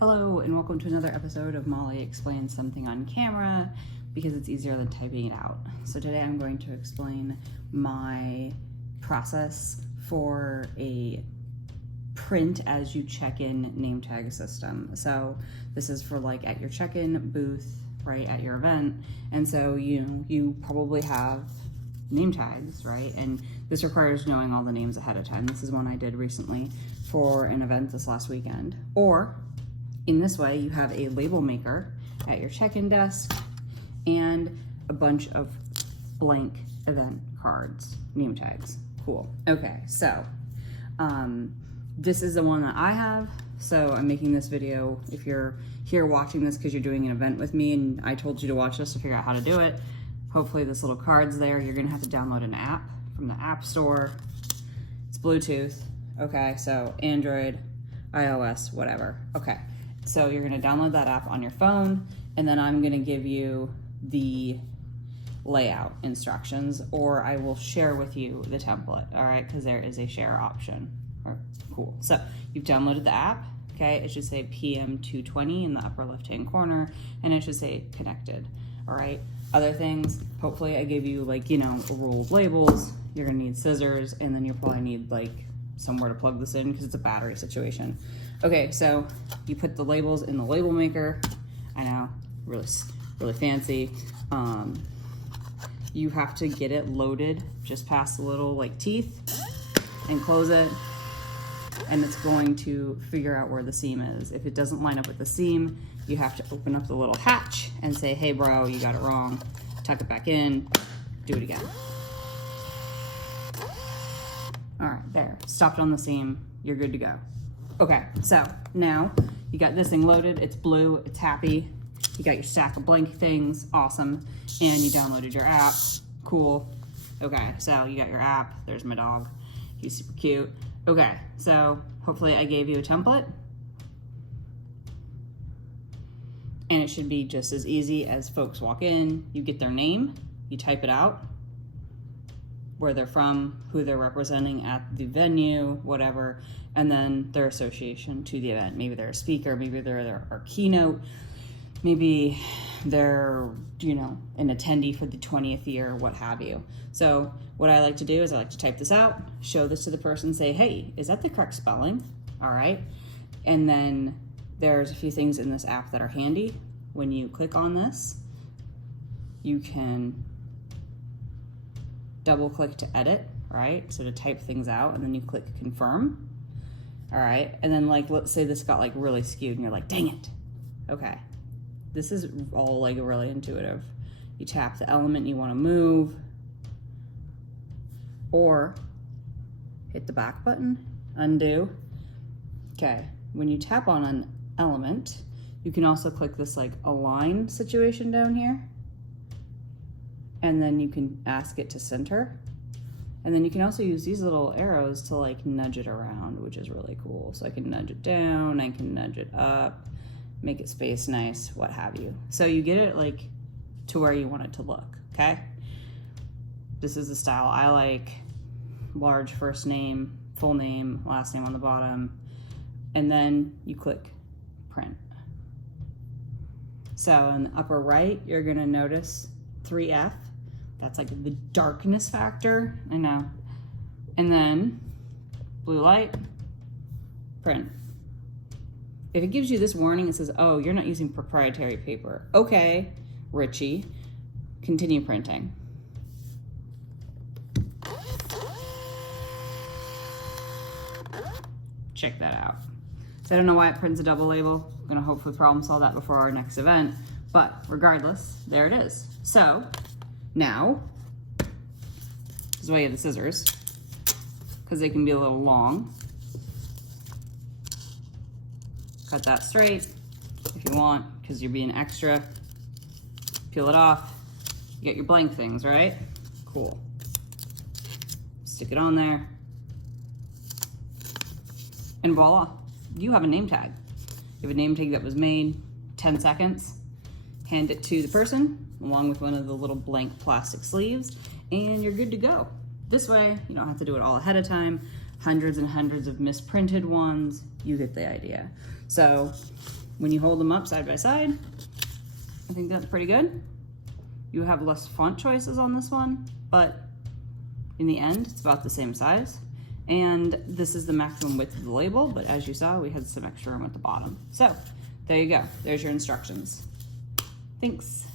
Hello and welcome to another episode of Molly Explains Something on Camera because it's easier than typing it out. So today I'm going to explain my process for a print as you check in name tag system. So this is for like at your check-in booth, right, at your event. And so you probably have name tags, right? And this requires knowing all the names ahead of time. This is one I did recently for an event this last weekend. Or in this way, you have a label maker at your check-in desk and a bunch of blank event cards, name tags. Cool. Okay, so this is the one that I have. So I'm making this video. If you're here watching this because you're doing an event with me and I told you to watch this to figure out how to do it, hopefully this little card's there. You're gonna have to download an app from the App Store. It's Bluetooth. Okay, so Android, iOS, whatever. Okay. So you're gonna download that app on your phone, and then I'm gonna give you the layout instructions, or I will share with you the template, all right? Because there is a share option. Cool. So you've downloaded the app, okay? It should say PM220 in the upper left-hand corner, and it should say connected, all right? Other things, hopefully I gave you like, a roll of labels. You're gonna need scissors, and then you'll probably need like somewhere to plug this in because it's a battery situation. Okay, so you put the labels in the label maker. I know, really fancy. You have to get it loaded just past the little like teeth and close it. And it's going to figure out where the seam is. If it doesn't line up with the seam, you have to open up the little hatch and say, hey bro, you got it wrong. Tuck it back in, do it again. All right, there, stopped on the seam, you're good to go. Okay, so now you got this thing loaded, it's blue, it's happy, you got your stack of blank things, awesome, and you downloaded your app, cool. Okay, so you got your app, there's my dog, he's super cute. Okay, so hopefully I gave you a template, and it should be just as easy as folks walk in, you get their name, you type it out, where they're from, who they're representing at the venue, whatever, and then their association to the event. Maybe they're a speaker, maybe they're our keynote, maybe they're, an attendee for the 20th year, what have you. So what I like to do is I like to type this out, show this to the person, say, hey, is that the correct spelling? All right. And then there's a few things in this app that are handy. When you click on this, you can double click to edit, right? So to type things out, and then you click confirm. All right, and then like, let's say this got like really skewed and you're like, dang it. Okay, this is all like really intuitive. You tap the element you wanna move, or hit the back button, undo. Okay, when you tap on an element, you can also click this like align situation down here, and then you can ask it to center. And then you can also use these little arrows to like nudge it around, which is really cool. So I can nudge it down, I can nudge it up, make it space nice, what have you. So you get it like to where you want it to look, okay? This is the style I like. Large first name, full name, last name on the bottom, and then you click print. So in the upper right, you're gonna notice 3F. That's like the darkness factor, I know. And then blue light, print. If it gives you this warning, it says, oh, you're not using proprietary paper. Okay, Richie, continue printing. Check that out. So I don't know why it prints a double label. I'm gonna hopefully problem solve that before our next event, but regardless, there it is. So now, this is why you have the scissors, because they can be a little long. Cut that straight if you want, because you're being extra. Peel it off. You get your blank things, right? Cool. Stick it on there. And voila, you have a name tag. You have a name tag that was made 10 seconds. Hand it to the person along with one of the little blank plastic sleeves, and you're good to go. This way, you don't have to do it all ahead of time. Hundreds and hundreds of misprinted ones. You get the idea. So when you hold them up side by side, I think that's pretty good. You have less font choices on this one, but in the end, it's about the same size. And this is the maximum width of the label, but as you saw, we had some extra room at the bottom. So there you go. There's your instructions. Thanks.